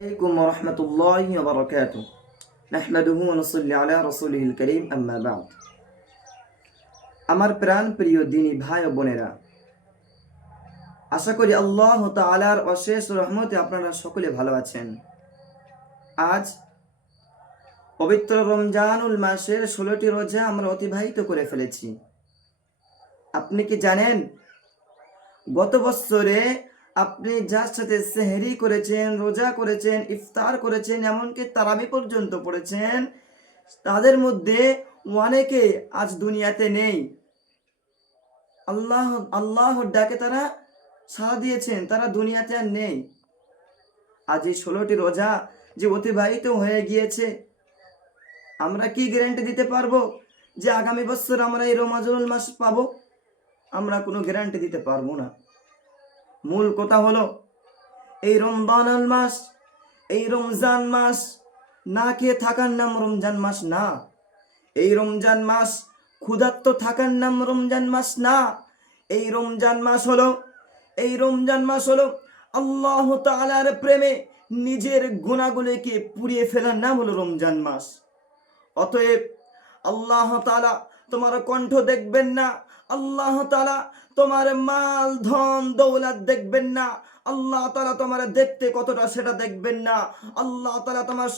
عليكم ورحمة الله وبركاته نحمده ونصلي على رسوله الكريم أما بعد আমার প্রাণ প্রিয় দিনী ভাই ও বোনেরা, আশা করি আল্লাহ তাআলার অশেষ রহমতে আপনারা সকলে ভালো আছেন। আজ পবিত্র রমজানুল মাসের 16টি রোজা আমরা অতিবাহিত করে ফেলেছি। আপনি কি জানেন, গত বছরে আপনি যার সাথে সেহরি করেছেন, রোজা করেছেন, ইফতার করেছেন, এমনকি তারাবি পর্যন্ত পড়েছেন, তাদের মধ্যে অনেকে আজ দুনিয়াতে নেই। আল্লাহর ডাকে তারা সাড়া দিয়েছেন, তারা দুনিয়াতে আর নেই। আজ এই 16টি রোজা যে অতিবাহিত হয়ে গিয়েছে, আমরা কি গ্যারান্টি দিতে পারবো যে আগামী বছর আমরা এই রমজানুল মাস পাবো? আমরা কোনো গ্যারান্টি দিতে পারবো না। মূল কথা হলো, এই রমজানুল মাস, এই রমজান মাস না খেয়ে থাকার নাম রমজান মাস না। এই রমজান মাস ক্ষুধার্ত থাকার নাম রমজান মাস না। এই রমজান মাস হলো আল্লাহ তাআলার প্রেমে নিজের গুনাহগুলোকে পুড়িয়ে ফেলার নাম হলো রমজান মাস। অতএব আল্লাহ তাআলা তোমার কণ্ঠ দেখবেন না, আল্লাহ তাআলা তোমার মাল ধন দৌলত দেখবেন না, আল্লাহ তাআলা তোমার দেখতে কতটা সেটা দেখবেন না। আল্লাহ তাআলা তোমার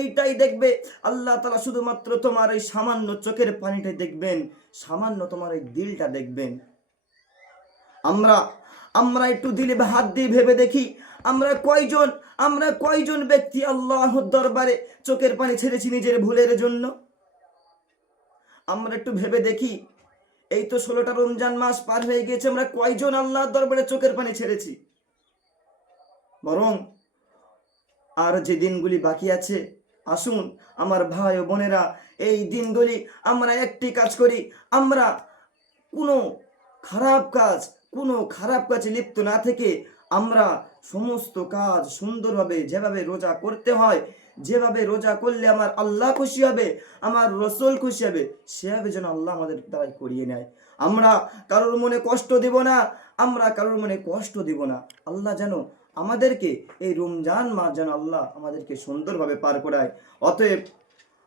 এইটাই দেখবে, আল্লাহ তাআলা শুধুমাত্র তোমার এই সামান্য চোখের পানিটাই দেখবেন, সামান্য তোমার এই দিলটা দেখবেন। আমরা একটু দিলে হাত দিয়ে ভেবে দেখি, আমরা কয়জন ব্যক্তি আল্লাহর দরবারে চোখের পানি ছেড়েছি নিজের ভুলের জন্য? আমরা একটু ভেবে দেখি, এই তো 16টা রমজান মাস পার হয়ে গিয়েছে, আমরা কয়জন আল্লাহর দরবারে চোখের পানি ছেড়েছি? বরং আর যে দিনগুলি বাকি আছে, আসুন আমার ভাই ও বোনেরা, এই দিনগুলি আমরা একটি কাজ করি, আমরা কোনো খারাপ কাজে লিপ্ত না থেকে আমরা সমস্ত কাজ সুন্দরভাবে, যেভাবে রোজা করতে হয়, যেভাবে রোজা করলে আমার আল্লাহ খুশি হবে, আমার রসুল খুশি হবে, সেভাবে যেন আল্লাহ আমাদের দ্বারা করিয়ে নেয়। আমরা কারোর মনে কষ্ট দিব না, আল্লাহ যেন আমাদেরকে এই রমজান মাস যেন আল্লাহ আমাদেরকে সুন্দরভাবে পার করায়। অতএব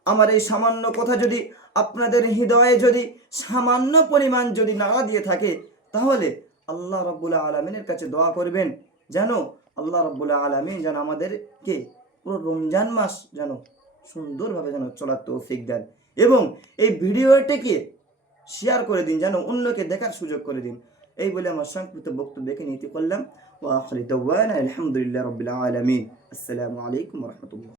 আমার এই সামান্য কথা যদি আপনাদের হৃদয়ে যদি সামান্য পরিমাণ যদি নাড়া দিয়ে থাকে, তাহলে আল্লাহ রাব্বুল আলামিনের কাছে দোয়া করবেন যেন আল্লাহ রাব্বুল আলামিন যেন আমাদেরকে পুরো রমজান মাস যেন সুন্দরভাবে যেন চলার তৌফিক দেন। এবং এই ভিডিওটিকে শেয়ার করে দিন, যেন অন্যকে দেখার সুযোগ করে দিন। এই বলে আমার সংক্ষিপ্ত বক্তব্য এখানে ইতি করলাম। ওয়া আখিরু দাওয়ানা আলহামদুলিল্লাহি রাব্বিল আলামিন। আসসালামু আলাইকুম ওয়া রাহমাতুল্লাহ।